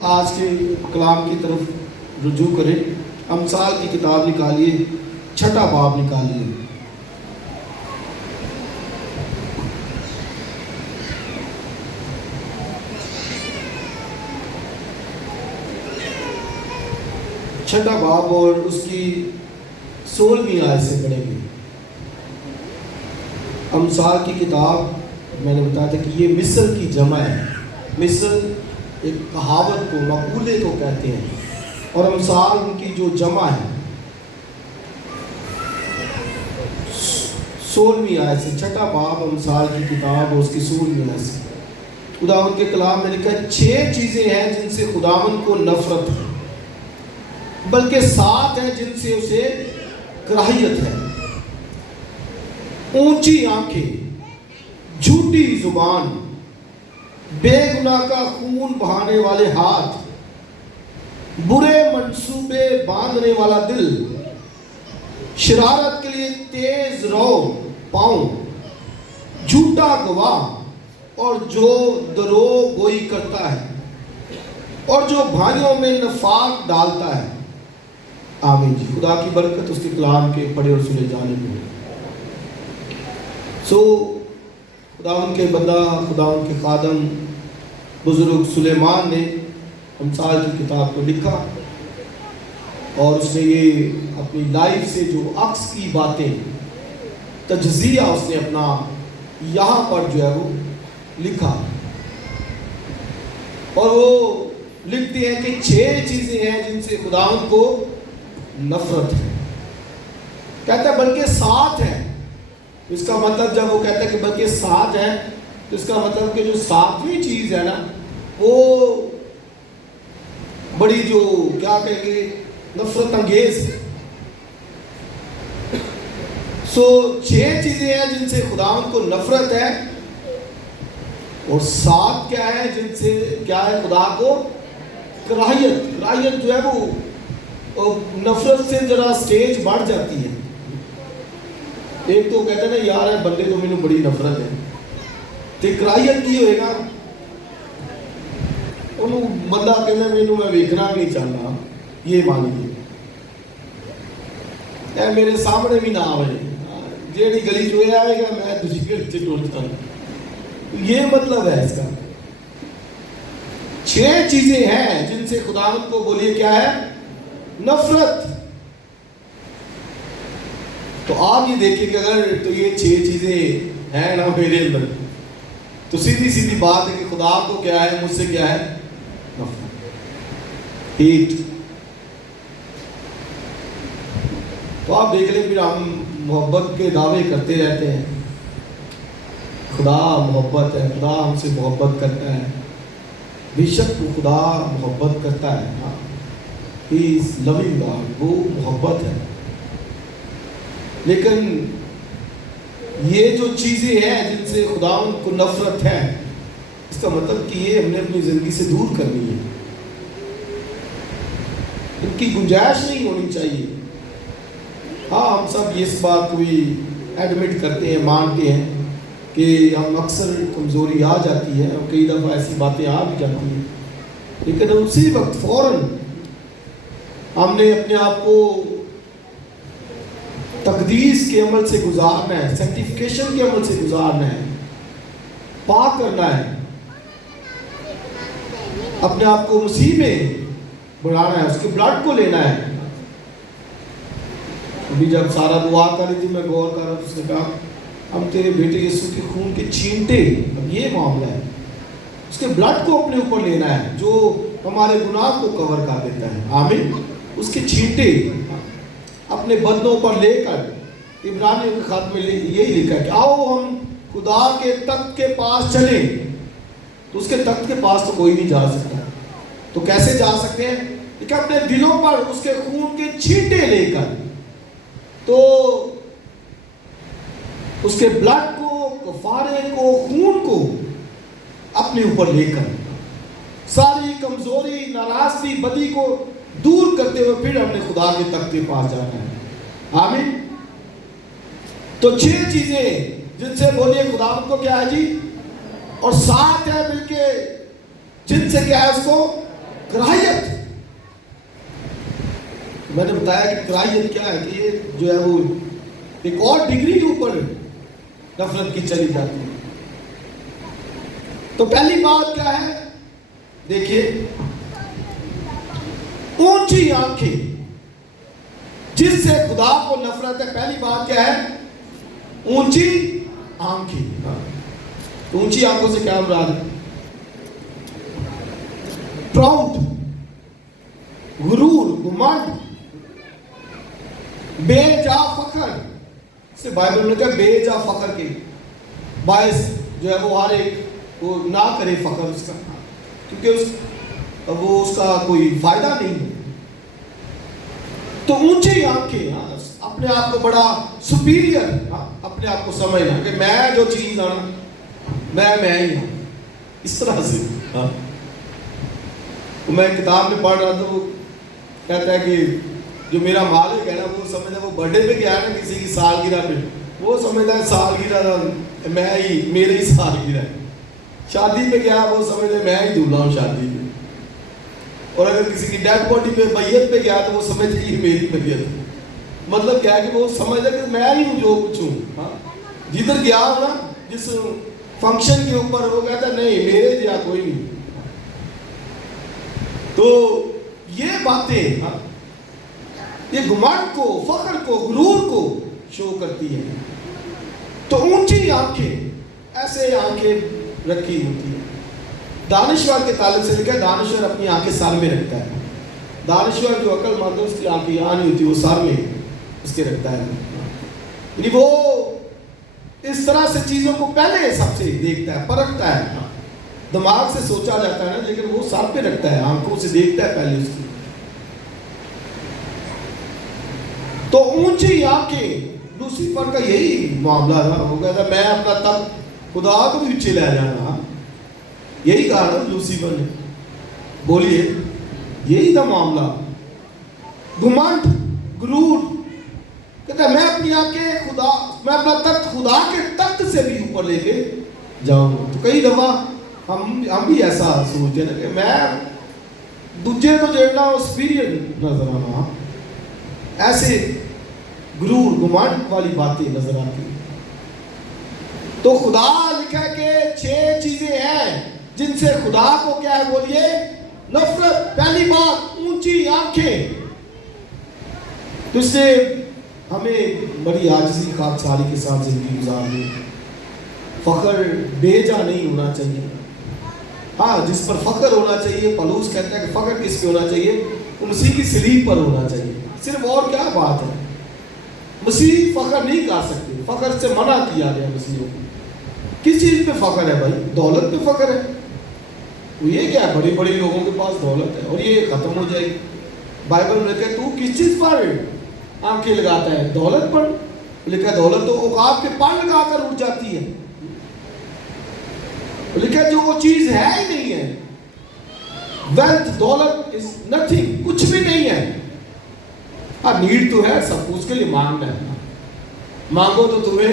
آج کے کلام کی طرف رجوع کریں۔ امثال کی کتاب نکالیے، 6واں باب نکالیے۔ چھٹا باب اور اس کی 16ویں آیت سے پڑھیں گے۔ امثال کی کتاب میں نے بتایا تھا کہ یہ مثل کی جمع ہے۔ مثل ایک کہاوت کو، مقولے کو کہتے ہیں، اور امثال ان کی جو جمع ہے۔ 16ویں آیت سے، 6واں باب امثال کی کتاب اور اس کی 16ویں آیت سے خداوند کے کلام میں لکھا ہے 6 چیزیں ہیں جن سے خداوند کو نفرت ہے، بلکہ 7 ہیں جن سے اسے کراہیت ہے: اونچی آنکھیں، جھوٹی زبان، بے گناہ کا خون بہانے والے ہاتھ، برے منصوبے باندھنے والا دل، شرارت کے لیے تیز رو پاؤں، جھوٹا گواہ، اور جو دروغ گوئی کرتا ہے، اور جو بھائیوں میں نفاق ڈالتا ہے۔ آمین جی۔ خدا کی برکت اس کے کلام کے پڑھے اور سنے جانے میں۔ خداوند کے بندہ، خداوند کے خادم بزرگ سلیمان نے امثال کی کتاب کو لکھا، اور اس نے یہ اپنی لائف سے جو عکس کی باتیں، تجزیہ اس نے اپنا یہاں پر جو ہے وہ لکھا، اور وہ لکھتے ہیں کہ 6 چیزیں ہیں جن سے خداوند کو نفرت ہے۔ کہتا ہے بلکہ 7 ہیں۔ اس کا مطلب جب وہ کہتا ہے کہ بلکہ 7 ہیں، تو اس کا مطلب کہ جو 7ویں چیز ہے نا، وہ بڑی جو کیا کہیں گے نفرت انگیز ہے۔ 6 چیزیں ہیں جن سے خداوند کو نفرت ہے، اور 7 کیا ہے جن سے کیا ہے خدا کو کراہیت۔ کراہیت جو ہے وہ نفرت سے ذرا سٹیج بڑھ جاتی ہے۔ ایک تو کہتے ہیں نا یار ہے بندے تو مینوں بڑی نفرت ہے، تے کراہیت کی ہوئے گا، انہوں بندہ کہنا مینوں میں ویکھنا بھی نہیں چاہتا، یہ مانیے اے میرے سامنے بھی نہ آئے، جیڑی گلی چوئے آئے گا میں دوسری گلی سے ٹوٹتا ہوں۔ یہ مطلب ہے اس کا۔ 6 چیزیں ہیں جن سے خداوند کو بولیے کیا ہے نفرت۔ تو آپ یہ دیکھیں کہ اگر تو یہ 6 چیزیں ہیں نا میرے اندر، تو سیدھی سیدھی بات ہے کہ خدا کو کیا ہے مجھ سے کیا ہے نفرت، ہیٹ۔ تو آپ دیکھ لیں پھر ہم محبت کے دعوے کرتے رہتے ہیں، خدا محبت ہے، خدا ہم سے محبت کرتا ہے۔ بے شک وہ خدا محبت کرتا ہے، He is loving God، وہ محبت ہے۔ لیکن یہ جو چیزیں ہیں جن سے خداوند کو نفرت ہے، اس کا مطلب کہ یہ ہم نے اپنی زندگی سے دور کرنی ہے، ان کی گنجائش نہیں ہونی چاہیے۔ ہاں ہم سب اس بات کو بھی ایڈمٹ کرتے ہیں، مانتے ہیں کہ ہم اکثر کمزوری آ جاتی ہے، اور کئی دفعہ ایسی باتیں آ بھی جاتی ہیں، لیکن اسی وقت فوراً ہم نے اپنے آپ کو تقدیس کے عمل سے گزارنا ہے، سینکٹیفیکیشن کے عمل سے گزارنا ہے، پاک کرنا ہے، اپنے آپ کو مسیح میں بڑھانا ہے، اس کے بلڈ کو لینا ہے۔ ابھی جب سارا دعا کر رہی تھی میں غور کر رہا تھا، اس نے کہا ہم تیرے بیٹے یسوع کے خون کے چھینٹے، اب یہ معاملہ ہے، اس کے بلڈ کو اپنے اوپر لینا ہے جو ہمارے گناہ کو کور کر دیتا ہے۔ آمین۔ اس کے چھینٹے اپنے بدنوں پر لے کر، عبرانیوں کے خط میں یہی لکھا ہے کہ آؤ ہم خدا کے تخت کے پاس چلیں۔ تو اس کے تخت کے پاس تو کوئی نہیں جا سکتا، تو کیسے جا سکتے ہیں کہ اپنے دلوں پر اس کے خون کے چھینٹے لے کر، تو اس کے بلڈ کو، کفارے کو، خون کو اپنے اوپر لے کر ساری کمزوری، ناراضگی، بدی کو دور کرتے ہوئے پھر ہم نے خدا کے تخت کے پاس جانا ہے۔ آمین۔ تو 6 چیزیں جن سے بولیے خداوند کو کیا ہے جی، اور 7 ہے بلکہ جن سے کیا ہے اس کو کراہیت، میں نے بتایا کہ کراہیت کیا ہے، کہ یہ جو ہے وہ ایک اور ڈگری کے اوپر نفرت کی چلی جاتی ہے۔ تو پہلی بات کیا ہے، دیکھیے، اونچی آنکھیں، جس سے خدا کو نفرت ہے۔ پہلی بات کیا ہے، اونچی آنکھیں۔ اونچی آنکھوں سے کیا مراد ہے؟ پراؤڈ، غرور، گھمنڈ، بے جا فخر سے بائبل میں کہا بے جا فخر کے باعث جو ہے وہ ہر ایک وہ نہ کرے فخر اس کا، کیونکہ وہ اس کا کوئی فائدہ نہیں ہے۔ تو اونچی آنکھیں، اپنے آپ کو بڑا سپیریئر، اپنے آپ کو سمجھنا کہ میں جو چیز ہوں میں ہی ہوں، اس طرح سے۔ میں کتاب میں پڑھ رہا تھا، وہ کہتا ہے کہ جو میرا مالک ہے نا، وہ سمجھتا ہے وہ برتھڈے پہ گیا ہے نا کسی کی سالگرہ پہ، وہ سمجھتا ہے سالگرہ میں ہی، میرے ہی سالگرہ ہے۔ شادی پہ گیا، وہ سمجھتا ہے میں ہی دولہا ہوں شادی پہ۔ اور اگر کسی کی ڈیڈ باڈی پہ، میت پہ گیا، تو وہ سمجھتا ہے یہ میری میت ہے۔ مطلب کیا ہے کہ وہ سمجھتا ہے کہ میں ہی ہوں جو کچھ ہوں۔ جدھر گیا ہوں نا، جس فنکشن کے اوپر، وہ کہتا ہے نہیں میرے جیا کوئی نہیں۔ تو یہ باتیں یہ گھمنڈ کو، فخر کو، غرور کو شو کرتی ہے۔ تو اونچی آنکھیں، ایسے آنکھیں رکھی ہوتی ہیں۔ دانشور کے تعلق سے لکھا ہے دانشور اپنی آنکھیں سر میں رکھتا ہے۔ دانشور جو عقل مند ہے اس کی آنکھیں یہاں نہیں ہوتی، وہ سر میں اس کے رکھتا ہے، یعنی وہ اس طرح سے چیزوں کو پہلے سب سے دیکھتا ہے، پرکھتا ہے۔ دماغ سے سوچا جاتا ہے نا، لیکن وہ سر پہ رکھتا ہے، آنکھوں سے دیکھتا ہے پہلے اس کی۔ تو اونچی آنکھیں، لوسیفر کا یہی معاملہ تھا، وہ کہتا ہے میں اپنا تخت خدا کو بھی اونچے لے جانا، یہی کہا نا لوسیفر نے، بولیے یہی تھا معاملہ۔ گھمنڈ، غرور، کہتا ہے میں اپنی آنکھیں خدا، میں اپنا تخت خدا کے تخت سے بھی اوپر لے کے جاؤں گا۔ تو کئی دفعہ ہم بھی ایسا سوچتے ہیں کہ میں دوجے تو جڑنا سپیریئر نظر آنا، ایسے غرور، گھمنڈ والی باتیں نظر آتی ہیں۔ تو خدا لکھا ہے کہ 6 چیزیں ہیں جن سے خدا کو کیا ہے بولیے، نفرت۔ پہلی بات اونچی آنکھیں، تو اس سے ہمیں بڑی عاجزی خاکساری کے ساتھ زندگی گزارنی ہے۔ فخر بے جا نہیں ہونا چاہیے، ہاں جس پر فخر ہونا چاہیے، پولس کہتا ہے کہ فخر کس پہ ہونا چاہیے، وہ مسیح کی صلیب پر ہونا چاہیے۔ صرف اور کیا بات ہے، مسیح فخر نہیں کر سکتے، فخر سے منع کیا گیا مسیحوں کو۔ کس چیز پہ فخر ہے بھائی؟ دولت پہ فخر ہے۔ وہ یہ کیا ہے، بڑے بڑے لوگوں کے پاس دولت ہے اور یہ ختم ہو جائے گی۔ بائبل میں لکھا ہے تو کس چیز پر آنکھیں لگاتا ہے؟ دولت پر۔ لکھا ہے دولت تو عقاب کے پر لگا کر اٹھ جاتی ہے۔ لکھا ہے جو وہ چیز ہے ہی نہیں ہے، ویلتھ، دولت از نتھنگ، کچھ بھی نہیں ہے۔ ہاں نیڈ تو ہے سب کو، اس کے لیے مانگنا ہے، مانگو تو تمہیں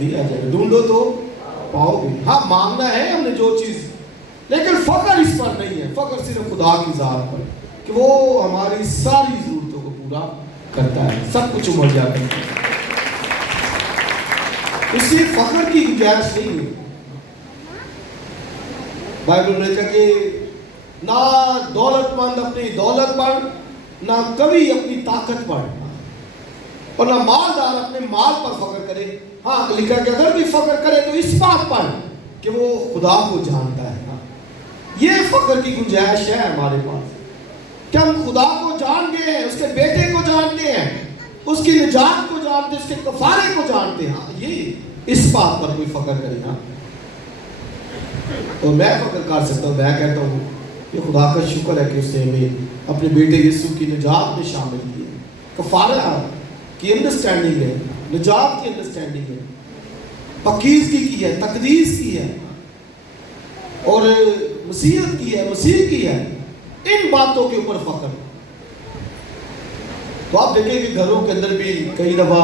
دیا جائے گا، ڈھونڈو تو پاؤ گے۔ ہاں مانگنا ہے ہم نے جو چیز، لیکن فخر اس پر نہیں ہے۔ فخر صرف خدا کی ذات پر کہ وہ ہماری ساری ضرورتوں کو پورا کرتا ہے، سب کچھ مہیا کرتا ہے، اس لیے فخر کی گنجائش نہیں ہے۔ بائبل میں لکھا کہ نہ دولت مند اپنی دولت پر، نہ کبھی اپنی طاقت پر، اور نہ مالدار اپنے مال پر فخر کرے۔ ہاں لکھا کہ اگر بھی فخر کرے تو اس بات پر کہ وہ خدا کو جانتا ہے۔ یہ فخر کی گنجائش ہے ہمارے پاس کہ ہم خدا کو جان گئے ہیں، اس کے بیٹے کو جانتے ہیں، اس کی نجات کو جانتے ہیں، اس کے کفارے کو جانتے ہیں۔ ہاں یہ اس بات پر کوئی فخر کرے نا، اور میں فخر کر سکتا ہوں، میں کہتا ہوں کہ خدا کا شکر ہے کہ اس نے ہمیں اپنے بیٹے یسوع کی نجات میں شامل کیا۔ کفارہ کی انڈرسٹینڈنگ ہے، نجات کی انڈرسٹینڈنگ ہے، پاکیزگی کی ہے، تقدیس کی ہے، اور مسیحیت کی ہے، مسیح کی ہے۔ ان باتوں کے اوپر فخر۔ تو آپ دیکھیں کہ گھروں کے اندر بھی کئی دفعہ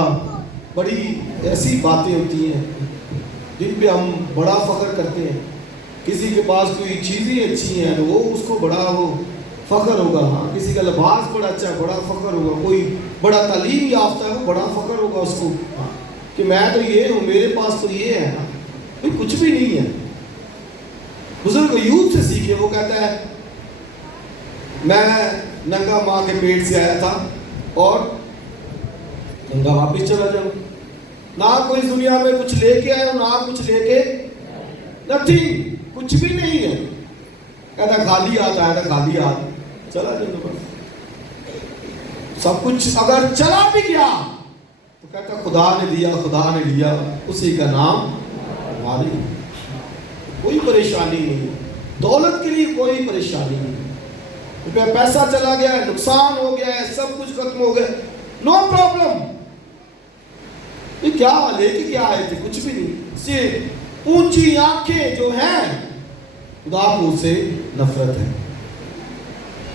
بڑی ایسی باتیں ہوتی ہیں جن پہ ہم بڑا فخر کرتے ہیں۔ کسی کے پاس کوئی چیزیں اچھی ہیں تو وہ اس کو بڑا وہ فخر ہوگا. ہاں کسی کا لباس بڑا اچھا ہے, بڑا فخر ہوگا. کوئی بڑا تعلیم یافتہ ہے, وہ بڑا فخر ہوگا اس کو کہ میں تو یہ ہوں, میرے پاس تو یہ ہے. بھائی کچھ بھی نہیں ہے. بزرگ ایوب سے سیکھے, وہ کہتا ہے میں ننگا ماں کے پیٹ سے آیا تھا اور ننگا واپس چلا جاؤں. نہ کوئی دنیا میں کچھ لے کے آئے, نہ کچھ لے کے نتھنگ, کچھ بھی نہیں ہے. کہتا خالی ہاتھ آیا تھا, خالی ہاتھ چلا جاؤں. بس سب کچھ اگر چلا بھی گیا تو کہتا خدا نے دیا, خدا نے لیا, اسی کا نام مالک. کوئی پریشانی نہیں, دولت کے لیے کوئی پریشانی نہیں. پیسہ چلا گیا ہے, نقصان ہو گیا ہے, سب کچھ ختم ہو گیا, نو پرابلم. یہ کیا لے کے کیا آئے تھے؟ کچھ بھی نہیں. صرف اونچی آنکھیں جو ہیں خدا کو اس سے نفرت ہے.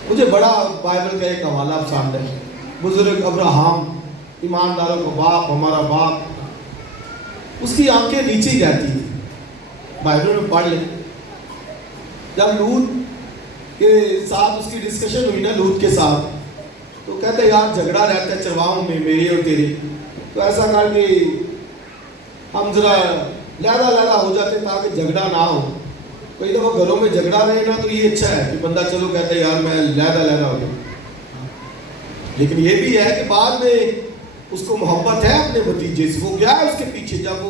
مجھے بڑا بائبل کا ایک حوالہ پسند ہے. بزرگ ابراہم, ایمانداروں کا باپ, ہمارا باپ, اس کی آنکھیں نیچے ہی رہتی تھی. بائبل میں پڑھ لیں, جب لوط کے ساتھ اس کی ڈسکشن ہوئی نا, لوط کے ساتھ, تو کہتے ہیں یار جھگڑا رہتا ہے چرواہوں میں میری اور تیری, تو ایسا کر کے ہم ذرا لیدا ہو جاتے تاکہ جھگڑا نہ ہو. کئی دفعہ گھروں میں جھگڑا رہے نا تو یہ اچھا ہے کہ بندہ چلو کہتا ہے یار میں لیدا ہو جاؤں. لیکن یہ بھی ہے کہ بعد میں اس کو محبت ہے اپنے بھتیجے سے, وہ گیا ہے اس کے پیچھے. جب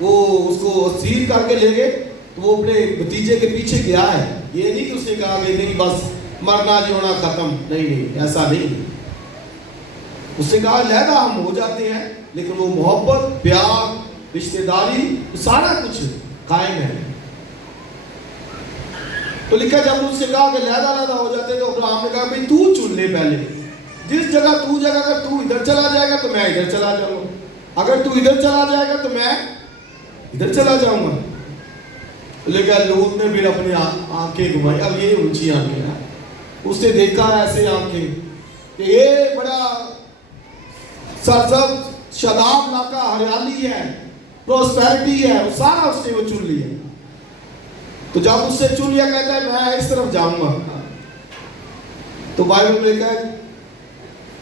وہ اس کو اسیر کر کے لے گئے تو وہ اپنے بھتیجے کے پیچھے گیا ہے. یہ نہیں کہ اس نے کہا کہ نہیں بس مرنا جونا ختم, نہیں ایسا نہیں. اس نے کہا لیدا ہم ہو جاتے ہیں, لیکن وہ محبت, پیار, رشتہ داری سارا کچھ قائم ہے. تو لکھا جب اس نے کہا کہ لیدا ہو جاتے تو ابراہیم نے کہا بھئی تو چن لے پہلے, جس جگہ تو جگہ, اگر تو ادھر چلا جائے گا تو میں ادھر چلا جاؤں گا, اگر تو ادھر چلا جائے گا تو میں ادھر چلا جاؤں گا. لیکن لوط نے پھر اپنی آنکھیں گھمائی. اب یہ اونچی آنکھیں ہیں, اس نے دیکھا ایسے آنکھیں کہ یہ بڑا سرسبز شاداب علاقہ, ہریالی ہے, پروسپیرٹی ہے, وہ سارا اس نے وہ چن لیا. تو جب اس سے چن لیا کہتا ہے میں اس طرف جاؤں گا. تو بائبل میں کہا ہے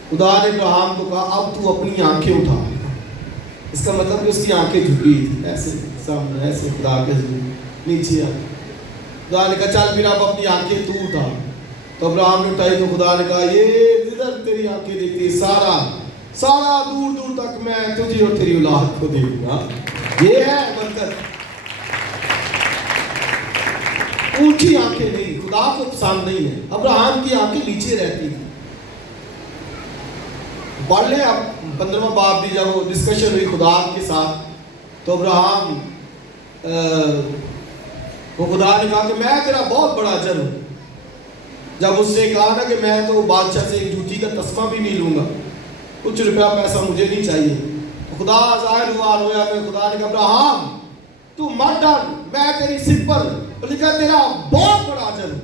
خدا نے ابراہیم کو کہا اب تو اپنی آنکھیں اٹھا. اس کا مطلب کہ اس کی آنکھیں جھکی تھی ایسے سامنے, ایسے خدا کے نیچے. خدا نے کہا چل پھر اب اپنی آنکھیں تو اٹھا. تو ابراہیم نے اٹھائی تو خدا نے کہا یہ ادھر تیری آنکھیں دیکھتی, سارا دور تک میں تجھے اور تیری اولاد کو دے دوں گا. یہ ہے برکت. اونچی آنکھیں نہیں, خدا کو پسند نہیں ہے. ابراہیم کی آنکھیں نیچے رہتی تھی. پڑھ لیں اب 15واں باب بھی, جب وہ ڈسکشن ہوئی خدا کے ساتھ تو ابراہیم وہ خدا نے کہا کہ میں تیرا بہت بڑا اجر ہوں. جب اس نے کہا نا کہ میں تو بادشاہ سے ایک جوتی کا تسمہ بھی نہیں لوں گا, کچھ روپیہ پیسہ مجھے نہیں چاہیے. خدا ظاہر ہوا رویا میں. خدا نے کہا ابراہیم تو مت ڈر, میں تیری سر پر لکھا تیرا بہت بڑا اجر ہوں.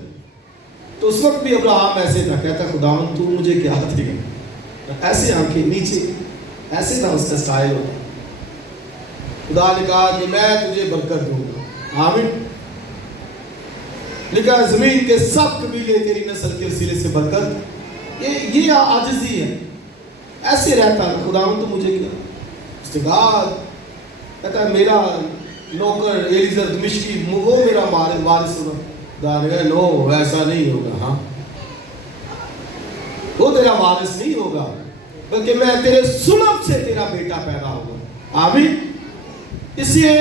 تو اس وقت بھی ابراہیم ایسے تھا, کہتا خداوند تو مجھے کیا دے گا. ایسے آنکھیں نیچے, ایسے تھا اس کا سٹائل ہوتا. خدا نے کہا کہ میں تجھے برکت دوں گا. آمین. لکھا زمین کے سب قبیلے تیری نسل کے وسیلے سے برکت. یہ عاجزی ہے. ایسے رہتا ہے خداوند تو مجھے کیا. اس کے بعد کہتا ہے میرا نوکر ایلیزر دمشقی وہ میرا وارث ہوگا. خدا نے کہا نو ایسا نہیں ہوگا. ہاں وہ تیرا وارث نہیں ہوگا, بلکہ میں تیرے سلب سے تیرا بیٹا پیدا ہوگا. آمین. اس لیے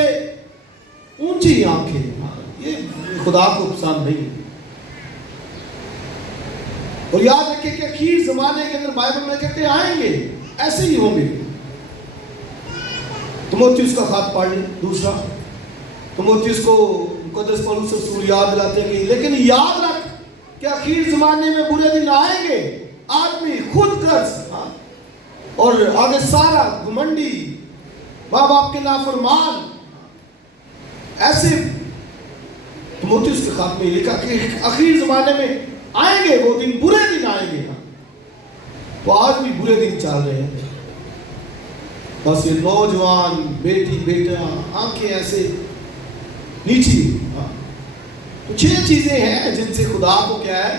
اونچی آنکھیں یہ خدا کو پسند نہیں. اور یاد رکھیں کہ اخیر زمانے کے اندر بائبل میں کہتے آئیں گے ایسے ہی ہوں گے. تیموتھیوس کا خط پڑھ لیں. دوسرا تیموتھیوس کو مقدس پولس رسول یاد دلاتے ہیں کہ لیکن یاد رکھ کہ اخیر زمانے میں برے دن آئیں گے. آدمی خود غرض اور آگے سارا گھمنڈی, ماں باپ کے نافرمان, ایسے تیموتھیوس کے خط میں لکھا کہ اخیر زمانے میں آئیں گے وہ دن, برے دن آئیں گے. تو آج بھی برے دن چل رہے ہیں. بس یہ نوجوان بیٹی بیٹا آنکھیں ایسے نیچی. تو 6 چیزیں ہیں جن سے خدا کو کیا ہے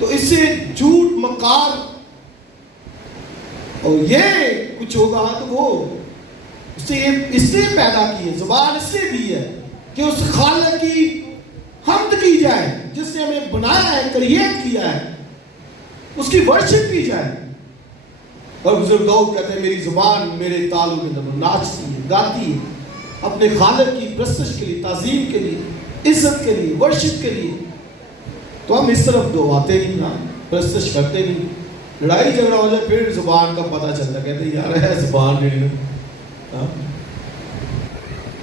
تو اس سے جھوٹ مکار اور یہ کچھ ہوگا تو وہ اس لیے پیدا کی ہے زبان، اس لیے دی ہے کہ اس خالق کی حمد کی جائے جس نے ہمیں بنایا ہے، کریٹ کیا ہے، اس کی ورشپ کی جائے. اور بزرگ داؤد کہتے ہیں میری زبان میرے تالوں کے اندر ناچتی ہے، گاتی ہے اپنے خالق کی پرستش کے لیے، تعظیم کے لیے، عزت کے لیے، ورشپ کے لیے. تو ہم اس طرف دو آتے نہیں نا، پرستش کرتے نہیں. لڑائی جھگڑا ہو جائے پھر زبان کا پتہ چلتا، کہتے ہیں یار ہے زبان میری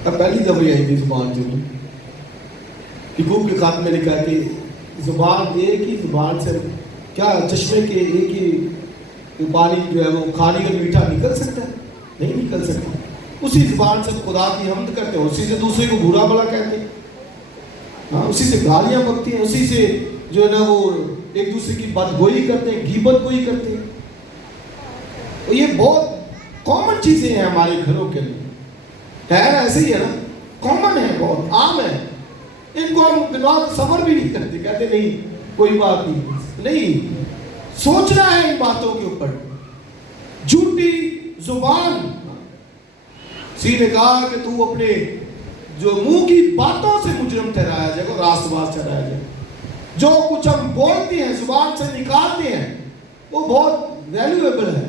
پہلی دفعہ آئی تھی زبان جو حقوق کے خاتمے میں لکھا کہ زبان ایک ہی زبان سے کیا چشمے کے ایک ہی پانی جو ہے وہ کھانے کا میٹھا نکل سکتا ہے؟ نہیں نکل سکتا. اسی زبان سے خدا کی حمد کرتے ہیں، اسی سے دوسرے کو برا بھلا کہتے ہیں، ہاں اسی سے گالیاں بکتے ہیں، اسی سے جو ہے نا وہ ایک دوسرے کی بدگوئی کرتے ہیں، غیبت گوئی کرتے ہیں. اور یہ بہت کامن چیزیں ہیں ہمارے گھروں کے اندر. خیر ایسے ہی ہے نا، کامن ہے، بہت عام ہے. ان کو ہم دماغ صبر بھی نہیں کرتے، کہتے نہیں کوئی بات نہیں. سوچنا ہے ان باتوں کے اوپر. جھوٹی زبان، سی نے کہا کہ تو اپنے جو منہ کی باتوں سے مجرم ٹھہرایا جائے گا، راست باز ٹھہرایا جائے. جو کچھ ہم بولتے ہیں، زبان سے نکالتے ہیں، وہ بہت ویلیویبل ہے.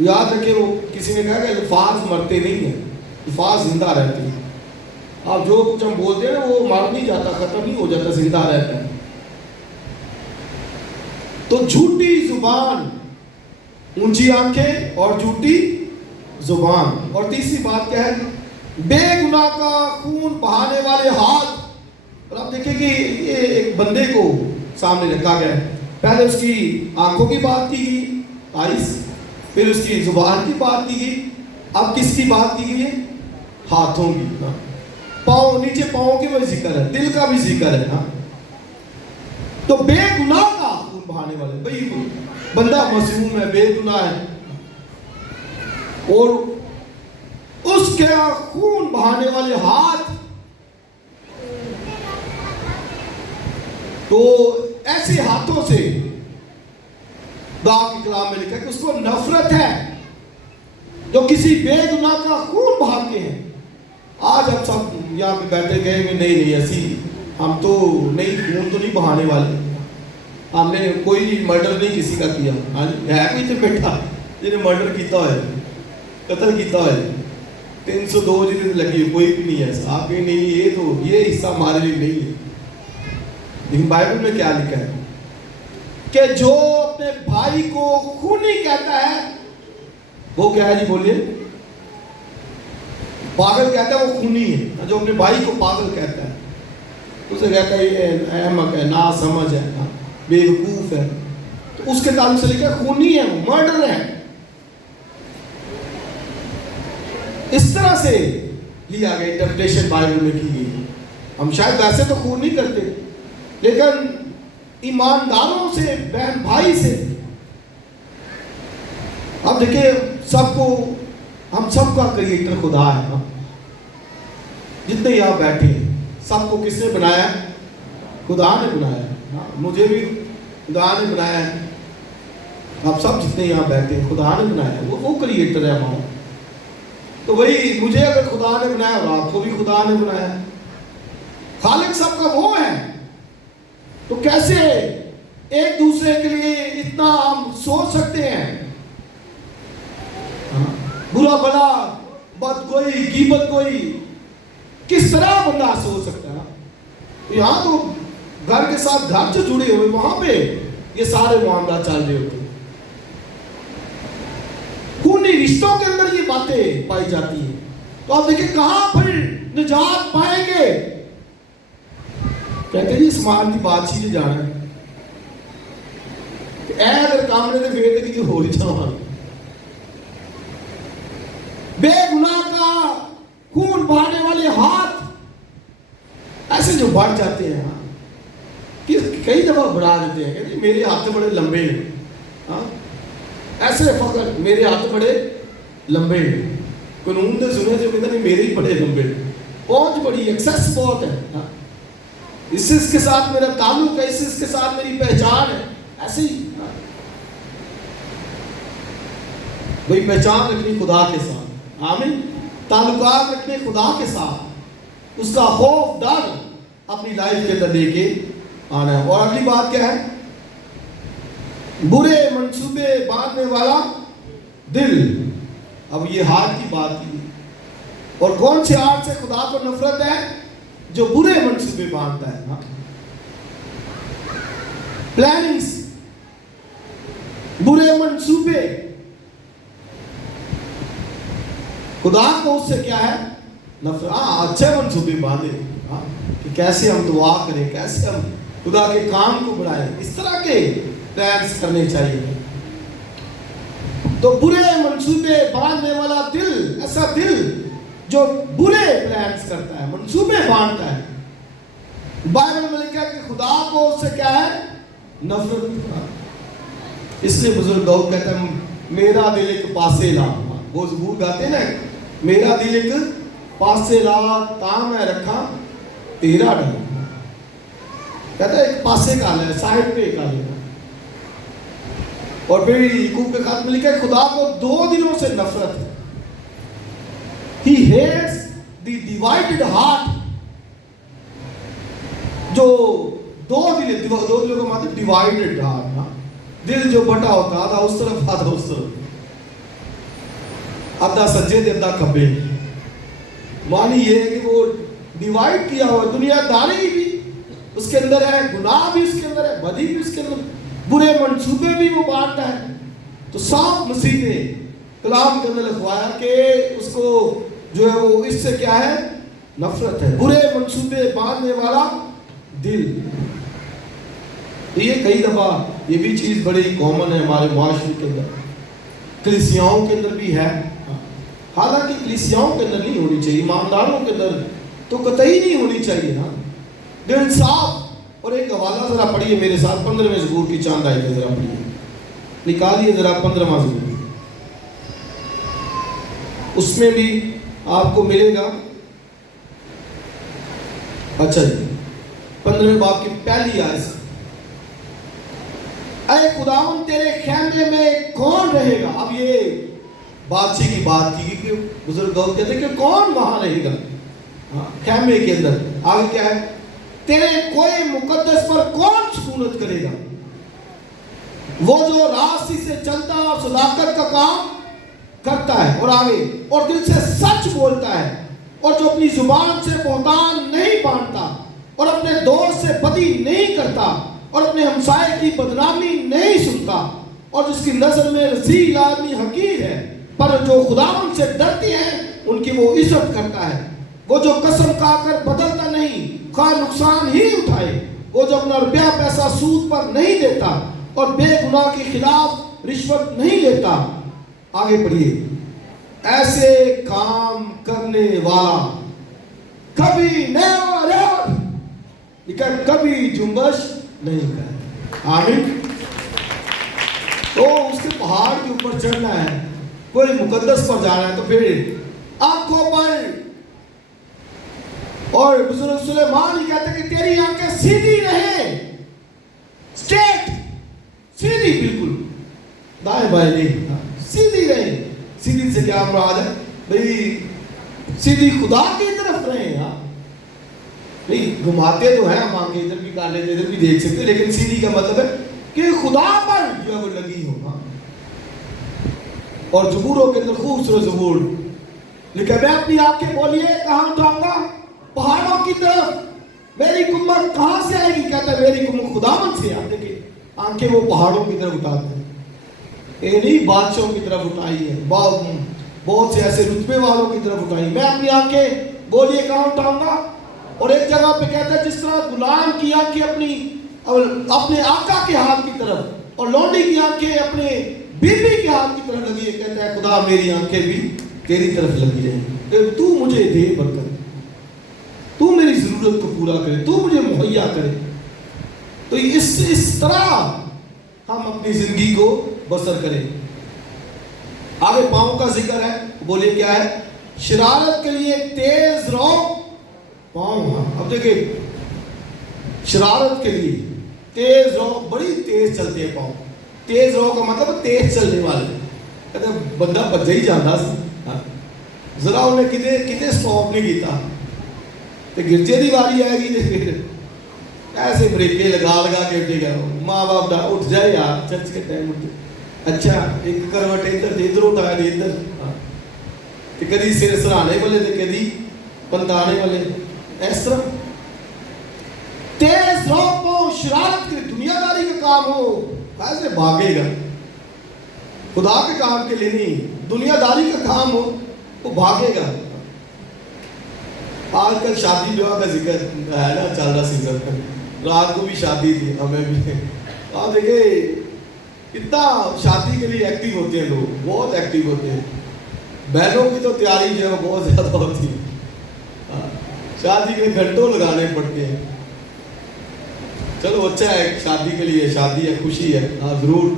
یاد رکھیں، وہ کسی نے کہا کہ الفاظ مرتے نہیں ہیں، الفاظ زندہ رہتے ہیں. آپ جو کچھ ہم بولتے ہیں وہ مر نہیں جاتا، ختم نہیں ہو جاتا، زندہ رہتا ہے. تو جھوٹی زبان، اونچی آنکھیں اور جھوٹی زبان. اور تیسری بات کیا ہے؟ بے گناہ کا خون بہانے والے ہاتھ. اور آپ دیکھیں کہ یہ ایک بندے کو سامنے رکھا گیا ہے. پہلے اس کی آنکھوں کی بات کی گئی، آئیز، پھر اس کی زبان کی بات کی گئی، اب کس کی بات کی گئی ہے؟ ہاتھوں کی. پاؤں، نیچے پاؤں کی بھی ذکر ہے، دل کا بھی ذکر ہے. تو بے گناہ کا خون بہانے والے، بھئی بندہ معصوم ہے، بے گناہ ہے، اور اس کے خون بہانے والے ہاتھ. تو ایسے ہاتھوں سے دعا کے کلام میں لکھا ہے کہ اس کو نفرت ہے جو کسی بے گناہ کا خون بہاتے ہیں. آج ہم سب یہاں پہ بیٹھے گئے کہ نہیں ایسی ہم تو نہیں، خون تو نہیں بہانے والے، ہم نے کوئی مرڈر نہیں کسی کا کیا. ہے کوئی تو بیٹھا جنہیں مرڈر کیتا ہے، قتل کیتا ہے، 302 جنہیں لگی ہے، کوئی بھی نہیں ہے. آپ کہیں نہیں یہ تو یہ حصہ ہمارے لیے نہیں ہے. لیکن بائبل میں کیا لکھا ہے کہ جو اپنے بھائی کو خونی کہتا ہے وہ کیا ہے جی بولیے؟ پاگل کہتا ہے، وہ خونی ہے. جو اپنے بھائی کو پاگل کہتا ہے اسے کہتا ہے یہ احمق ہے، نا سمجھ ہے، بے وقوف ہے. تو اس کے تعلق سے لکھا ہے خونی ہے، مرڈر ہے. اس طرح سے لیا گیا انٹرپریٹیشن بائبل میں کی گئی. ہم شاید ویسے تو خون نہیں کرتے، لیکن ایمانداروں سے، بہن بھائی سے. اب دیکھیں سب کو، ہم سب کا کریٹر خدا ہے. جتنے یہاں بیٹھے ہیں سب کو کس نے بنایا؟ خدا نے بنایا. مجھے بھی خدا نے بنایا ہے. آپ سب جتنے یہاں بیٹھے ہیں خدا نے بنایا ہے، وہ کریٹر ہے ہمارا. تو وہی مجھے اگر خدا نے بنایا اور آپ کو بھی خدا نے بنایا ہے. خالق سب کا وہ ہے. تو کیسے ایک دوسرے کے لیے اتنا ہم سوچ سکتے ہیں؟ برا بلا، بد کوئی، غیبت کوئی، کس طرح بندہ سوچ سکتا ہے؟ یہاں تو گھر کے ساتھ گھر سے جڑے ہوئے، وہاں پہ یہ سارے معاملات چل رہے ہوتے ہیں. خونی رشتوں کے اندر یہ باتیں پائی جاتی ہیں. تو آپ دیکھیں کہاں پھر نجات پائیں گے؟ کہتے ہیں جی سمان کی بات چیز جانا ہے اے اگر کامنے دے فیٹ کی ہو رہی جانا. بے گناہ کا خون بہانے والے ہاتھ ایسے جو بڑھ جاتے ہیں، کہ کئی دفعہ بڑھا دیتے ہیں کہ میرے ہاتھ بڑے لمبے ہیں، ایسے فخر میرے ہاتھ بڑے لمبے ہیں. قانون دے سنے جو کہتے ہیں میرے ہی بڑے لمبے، پہنچ بڑی، ایکسس بہت ہے. اس کے ساتھ میرا تعلق ہے، اس کے ساتھ میری پہچان ہے. ایسے ہی بھئی پہچان رکھنی خدا کے ساتھ، آمین، تعلقات رکھنے خدا کے ساتھ، اس کا خوف ڈر اپنی لائف کے اندر لے کے آنا ہے. اور اگلی بات کیا ہے؟ برے منصوبے باندھنے والا دل. اب یہ ہارٹ کی بات کی، اور کون سے ہارٹ سے خدا کو نفرت ہے؟ جو برے منصوبے باندھتا ہے. پلاننگز، برے منصوبے. خدا کو اس سے کیا ہے؟ نفرت. اچھے منصوبے باندھے کہ کیسے ہم دعا کریں، کیسے ہم خدا کے کام کو بڑھائیں، اس طرح کے پلانس کرنے چاہیے. تو برے منصوبے باندھنے والا دل، ایسا دل جو برے پلانس کرتا ہے، منصوبے باندھتا ہے. بائبل میں لکھا ہے کہ خدا کو اس سے کیا ہے؟ نفرت. اس لیے بزرگ داؤد کہتا ہے میرا دل ایک پاسے لا. وہ زبور گاتے ہیں نا، میرا دل ایک پاسے لا تا میں رکھا تیرا ڈر. کہتا ہے ایک پاسے کا لے، سائڈ پہ کا لے. اور پھر یعقوب کے خط میں لکھا ہے خدا کو دو دلوں سے نفرت ہے. He hates the divided heart. جو دو دلوں کا مطلب ڈیوائیڈڈ ہارٹ، دل جو بٹا ہوتا، آدھا اس طرف آدھا اس طرف، آدھا سجے دے آدھا کھبے. معنی یہ ہے کہ وہ ڈیوائیڈ کیا ہوا، دنیا داری بھی اس کے اندر ہے، گناہ بھی اس کے اندر ہے، بدی بھی اس کے اندر، برے منصوبے بھی وہ بانٹتا ہے. تو صاف مسیح نے کلام کے اندر لکھوایا کہ اس کو جو ہے وہ اس سے کیا ہے؟ نفرت ہے. برے منصوبے باندھنے والا دل. یہ کئی دفعہ یہ بھی چیز بڑی کامن ہے ہمارے معاشرے کے اندر، کلیسیاؤں کے اندر بھی ہے. حالانکہ کلیسیاؤں کے اندر نہیں ہونی چاہیے، ایمانداروں کے اندر تو قطعی نہیں ہونی چاہیے نا. دل صاف. اور ایک حوالہ ذرا پڑھیے میرے ساتھ، 15ویں زبور کی چاند آئی ہے، ذرا پڑھیے، نکالیے ذرا 15واں زبور. اس میں بھی آپ کو ملے گا. اچھا جی، 15ویں باب کی پہلی آیت سے، اے خداوند تیرے خیمے میں کون رہے گا. اب یہ بادشاہ کی بات کی کہ بزرگ داؤد کہتے ہیں کہ کون وہاں رہے گا خیمے کے اندر. آگے کیا ہے؟ تیرے کوئی مقدس پر کون سکونت کرے گا. وہ جو راستی سے چلتا اور صداقت کا کام کرتا ہے، اور آگے، اور دل سے سچ بولتا ہے، اور جو اپنی زبان سے بہتان نہیں باندھتا، اور اپنے دوست سے بدی نہیں کرتا، اور اپنے ہمسائے کی بدنامی نہیں سنتا، اور جس کی نظر میں رذیل آدمی حقیر ہے، پر جو خداوند سے ڈرتے ہیں ان کی وہ عزت کرتا ہے. وہ جو قسم کھا کر بدلتا نہیں، خواہ نقصان ہی اٹھائے. وہ جو اپنا روپیہ پیسہ سود پر نہیں دیتا، اور بے گناہ کے خلاف رشوت نہیں لیتا. آگے پڑھیے. ایسے کام کرنے والا کبھی نیور کبھی جنبش نہیں کرے. آمین. تو اس کے پہاڑ کے اوپر چڑھنا ہے، کوئی مقدس پر جانا ہے، تو پھر آنکھوں پر. اور بزرگ سلیمان ہی کہتے ہیں کہ تیری آنکھیں سیدھی رہیں، سٹریٹ، سیدھی، بالکل دائیں بائیں نہیں، سیدھی رہیں. سیدھی سے کیا مراد ہے بھئی؟ سیدھی خدا کی طرف رہیں. نہیں گھماتے تو ہیں ہم آنکھیں، ادھر بھی کر لیتے ادھر بھی دیکھ سکتے، لیکن سیدھی کا مطلب ہے کہ خدا پر جو ہے وہ لگی ہو. اور زبوروں کے اندر خوبصورت زبور لکھا، میں اپنی آنکھیں بولیے کہاں اٹھاؤں گا؟ پہاڑوں کی طرف. میری کمت کہاں سے آئے گی؟ کہتا ہے میری کمت خداوند سے. آپ دیکھیں آنکھیں وہ پہاڑوں کی طرف اٹھاتے ہیں، یہ نہیں بادشاہوں کی طرف اٹھائی ہے، بہت سے ایسے رتبے والوں کی طرف اٹھائی. میں اپنی آنکھیں بولیے کہاں اٹھاؤں گا؟ اور ایک جگہ پہ کہتا ہے جس طرح غلام کی آنکھیں اپنے آقا کے ہاتھ کی طرف، اور لونڈی کی آنکھیں اپنے بیوی کے ہاتھ کی طرف لگی ہے، کہتا ہے خدا میری آنکھیں بھی تیری طرف لگی رہیں، تو مجھے دے برکت، تو میری ضرورت کو پورا کرے، تو مجھے مہیا کرے. تو اس طرح ہم اپنی زندگی کو بسر کریں. آگے پاؤں کا ذکر ہے، بولے کیا ہے؟ شرارت کے لیے تیز رو پاؤں. اب دیکھیں شرارت کے لیے تیز رو، بڑی تیز چلتے ہیں پاؤں. تیز رو کا مطلب تیز چلنے والے. کہتے بندہ بچہ ہی جانا سی، ذرا انہیں کتے سٹاپ نہیں کیتا تو گرجے دی واری آئے گی. پھر ایسے بریکیں لگا کے اٹھے گا. ماں باپ اٹھ جائے یار چرچ کے ٹائم اٹھے. اچھا ایک کروٹ ادھر ادھر اٹھا دے ادھر، کدی سر سرانے والے تو کدی پنتانے والے. اس طرح تیز رو پاؤں شرارت کی دنیا داری کا کام ہو ایسے بھاگے گا. خدا کے کام کے لیے نہیں، دنیا داری کا کام ہو وہ بھاگے گا. آج کل شادی بیاہ کا ذکر ہے نا، چل رہا سیزن. رات کو بھی شادی تھی، ہمیں بھی. آپ دیکھیں کتنا شادی کے لیے ایکٹیو ہوتے ہیں لوگ، بہت ایکٹیو ہوتے ہیں. بہنوں کی تو تیاری جو ہے بہت زیادہ ہوتی ہے. شادی کے لیے گھنٹوں لگانے پڑتے ہیں. چلو اچھا ہے، شادی کے لیے شادی ہے، خوشی ہے، ہاں ضرور.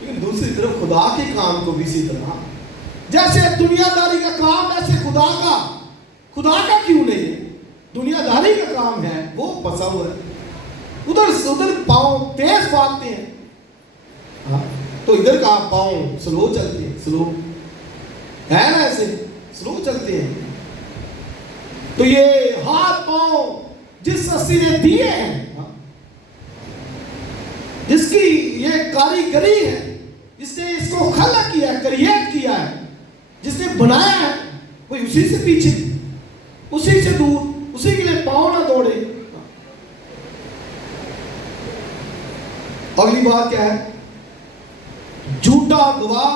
لیکن دوسری طرف خدا کے کام کو بھی اسی طرح، جیسے دنیا داری کا کام ایسے خدا کا کیوں نہیں ہے؟ دنیا داری کا کام ہے وہ پھنسا ہوا ہے. ادھر پاؤں تیز بھاگتے ہیں، ہاں تو ادھر کا پاؤں سلو چلتے ہیں. سلو ہے نا، ایسے سلو چلتے ہیں. تو یہ ہاتھ پاؤں جس ہستی نے دیے ہیں، جس کی یہ کاریگری ہے، جس نے اس کو خلق کیا ہے، کریٹ کیا ہے، جس نے بنایا ہے، کوئی اسی سے پیچھے، اسی سے دور، اسی کے لیے پاؤں نہ دوڑے. اگلی بات کیا ہے؟ جھوٹا گواہ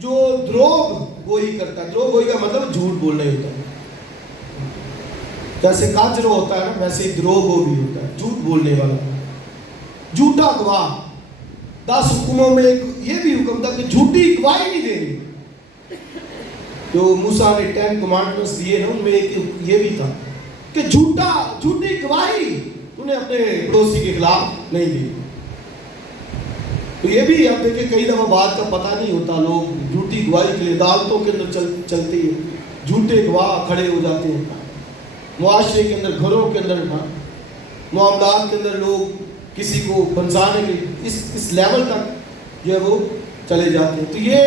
جو دروغ گوئی کرتا ہے. دروغ گوئی کا مطلب جھوٹ بولنا ہی ہوتا ہے. جیسے کاجر ہوتا ہے نا، ویسے ہی دروغ گو بھی ہوتا ہے، جھوٹ بولنے والا. جھوٹا گواہ. 10 حکموں میں ایک یہ بھی حکم تھا کہ جھوٹی گواہی نہیں دینی. جو موسیٰ نے 10 کمانڈمنٹس دیے نا، ان میں ایک یہ بھی تھا کہ جھوٹی گواہی تو نے اپنے پڑوسی کے خلاف نہیں دی. تو یہ بھی آپ دیکھیں کئی دفعہ بات کا پتہ نہیں ہوتا، لوگ جھوٹی گواہی کے لیے عدالتوں کے اندر چلتے ہیں، جھوٹے گواہ کھڑے ہو جاتے ہیں. معاشرے کے اندر، گھروں کے اندر، معاملات کے اندر لوگ کسی کو پھنسانے کے اس لیول تک جو ہے وہ چلے جاتے ہیں. تو یہ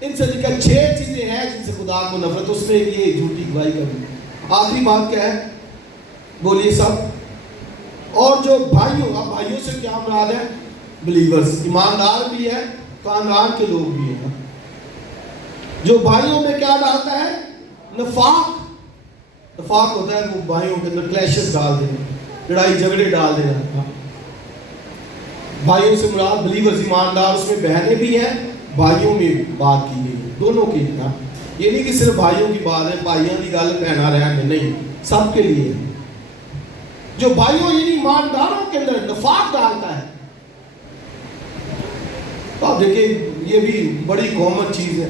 ان سے لے کر 6 چیزیں ہیں جن سے خدا کو نفرت، اس میں یہ جھوٹی گواہی کرنی. آخری بات کیا ہے؟ بولیے سب. اور جو بھائیوں، اب بھائیوں سے کیا مراد ہے؟ بلیورز، ایماندار بھی ہے، خاندان کے لوگ بھی ہیں. جو بھائیوں میں کیا ڈالتا ہے؟ نفاق. نفاق ہوتا ہے وہ بھائیوں کے اندر کلیشز ڈال دینا، لڑائی جھگڑے ڈال دینا. بھائیوں سے مراد بلیورز، ایماندار. اس میں بہنیں بھی ہیں، بھائیوں میں بات کی گئی ہے، دونوں کی. یہ نہیں کہ صرف بھائیوں کی بات ہے، بھائیوں کی گل پہنا رہے ہیں، نہیں، سب کے لیے. جو بھائیوں یعنی ایمانداروں کے اندر نفاق ڈالتا ہے. تو آپ دیکھیں یہ بھی بڑی کامن چیز ہے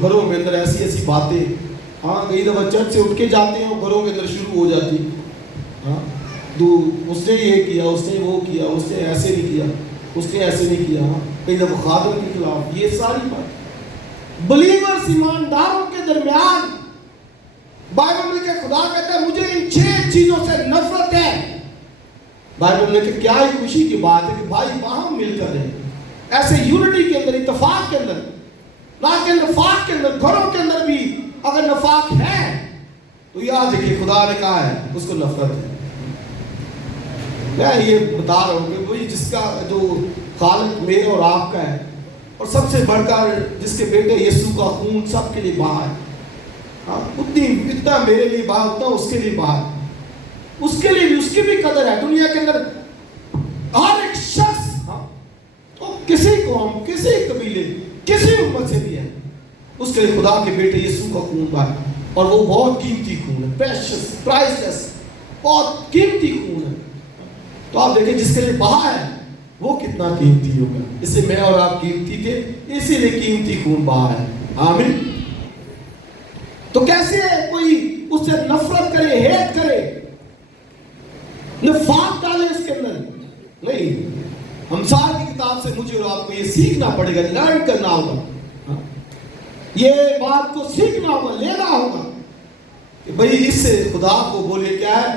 گھروں کے اندر، ایسی باتیں. ہاں کئی دفعہ چرچ سے اٹھ کے جاتے ہیں اور گھروں کے اندر شروع ہو جاتی. ہاں اس نے یہ کیا، اس نے وہ کیا، اس نے ایسے نہیں کیا، اس نے ایسے نہیں کیا. کئی دفعہ خادم کے خلاف، یہ ساری بات. بلیورز، ایمانداروں کے درمیان بائبل میں کہ خدا کہتا ہے مجھے ان 6 چیزوں سے نفرت ہے. بائبل میں کہ کیا ہی خوشی کی بات ہے کہ بھائی باہم مل کر رہے ایسے یونٹی کے اندر، اتفاق کے اندر. نہ کہ نفاق کے اندر، گھروں کے اندر بھی اگر نفاق ہے تو یاد رکھیے خدا نے کہا ہے اس کو نفرت ہے. میں یہ بتا رہا ہوں کہ وہی جس کا جو خالق میرے اور آپ کا ہے، اور سب سے بڑھ کر جس کے بیٹے یسوع کا خون سب کے لیے بہا ہے. اتنا میرے لیے بہا، اتنا اس کے لیے بہا. اس کے لیے بھی، اس کی بھی قدر ہے. دنیا کے اندر ہر ایک شخص، تو کسی قوم، کسی قبیلے، کسی امت سے بھی ہے، اس کے لیے خدا کے بیٹے یسوع کا خون بہا. اور وہ بہت قیمتی خون ہے، پریشس، پرائسلیس، بہت قیمتی خون ہے. تو آپ دیکھیں جس کے لیے بہا ہے وہ کتنا قیمتی ہوگا. اس سے میں اور آپ قیمتی تھے، اسی لیے قیمتی خون بہا ہے. آمین. تو کیسے کوئی اس سے نفرت کرے، ہیٹ کرے، نفاق ڈالے اس کے اندر؟ نہیں. امثال کی کتاب سے مجھے اور آپ کو یہ سیکھنا پڑے گا، لرن کرنا ہوگا، یہ بات کو سیکھنا ہوگا، لینا ہوگا کہ بھئی اس سے خدا کو بولے کیا ہے؟